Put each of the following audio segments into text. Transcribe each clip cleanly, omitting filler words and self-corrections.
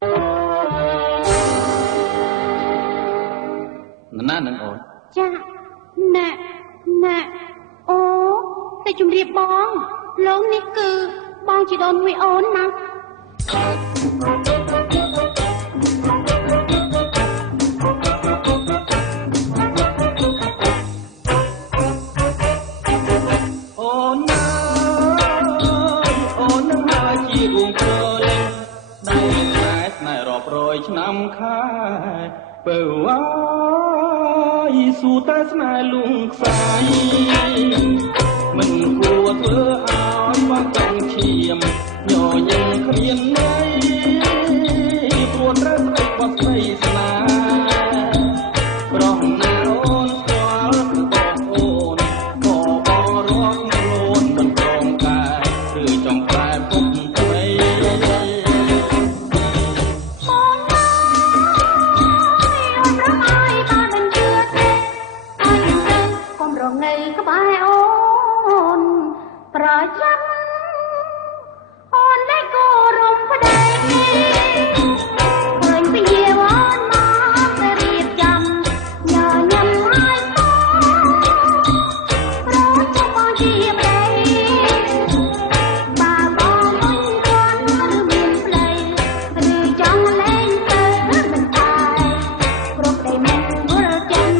ណានឹងអូនចាណែអូតែជំរាបបងលោកនេះគឺបងជីដូនមួយអូនណាឆ្នាំខែបើវាយស៊ូតែស្នេហ៍លងខ្សាយមិនគួរធ្វើឲ្យបាក់ចំឈាមញញឹមគ្មានន័យព្រោះត្រូវស្ដីបត់ស្ដីស្នាប្រងណាអូនស្គាល់បងអូនក៏បរកខ្លួនមិនប្រងកាយគឺចង់តែពុកថ្មីថ្ងៃក្បែរអូនប្រចាំអូនได้គោរពប្តីឃើញពីយាវអូនមកតែរៀបចំញញឹមហើយព្រោះចង់បងជាប្តីបើបងមិនទាន់ឬមានប្តីឬចង់លែងទៅមិនតែព្រោះប្តីមិនវល់ចិត្ត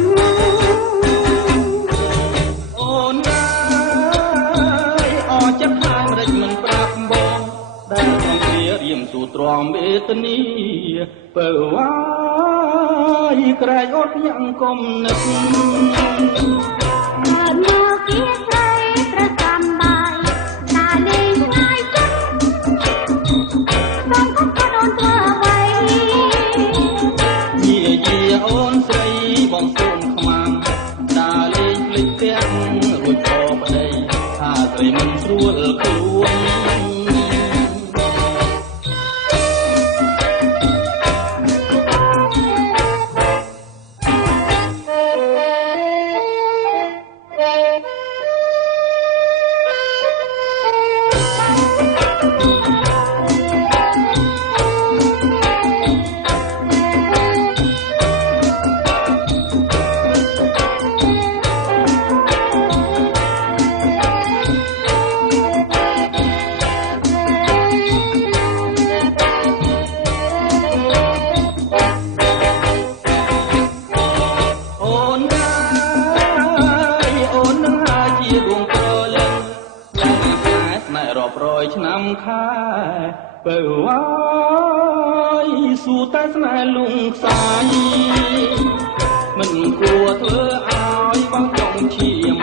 ទ្រាំវេទនីបើវាយក្រែងអត់យ៉ាងគំនិតមកគៀស្រីប្រចាំបាយណាលេងថ្ងៃចិត្តបងក៏ដូនធ្វើអ្វីយាអូនស្រីបងសូនខ្មាំដើរលេងភ្លេចផ្ទះរួចក៏ប្តីថាស្រីមិនស្រួលខ្លួនឆ្នាំខែបើវាយស៊ូតែស្នេហ៍លងខ្សាយមិនគួរធ្វើឲ្យបងចង់ឈាម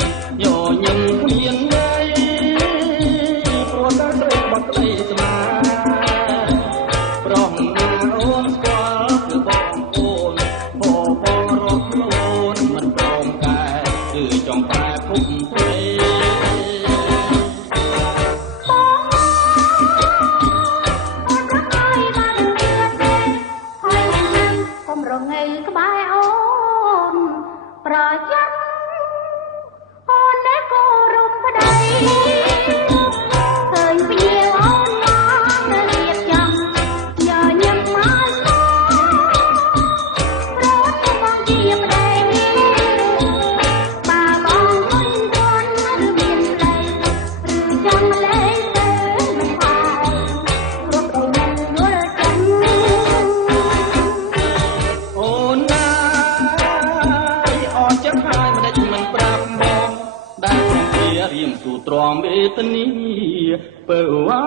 ញញឹមគ្មានន័យព្រោះតែស្រីបាត់ក្ដីស្នេហ៍ប្រងណាអូនស្គាល់គឺបងអូនបរកខ្លួនមិនព្រមកែគឺចង់តែពុកថ្មីថ្ងៃក្បែរអូនប្រចាំអូនได้គោរពប្តីឃើញពីអូនមកតែរៀបចំញញឹមមកព្រោះបងជាប្តីបើបងមិនទាន់ឬមានប្តីឬចង់លែងទៅមិនហើយព្រោះប្តីមិនយល់ចិត្តរៀមស៊ូទ្រាំវេទនីបើវា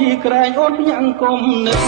យក្រែងអត់យ៉ាងគំនិត